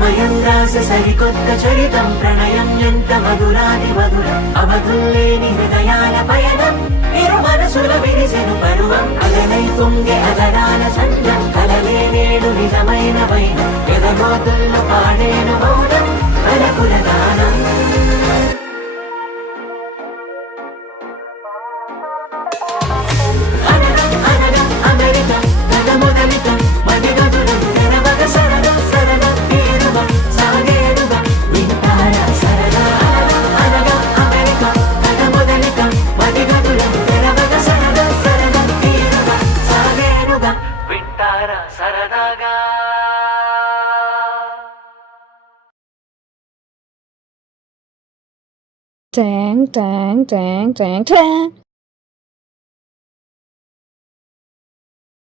సమయం రాసి సరికొత్త చరితం ప్రణయం ఎంత మధురాది మధురం అవధుల్లేని హృదయాల పయనం ఇరు మనసుల విరిసెను పరువం అలనై పొంగే అదరాల సంద్రం కలలే నేడు నిజమైన వైనం ఎదగోతుల్లో పాడేను మౌనం అలకుల దానం సరదాగా Tang, tang, tang, tang, tang.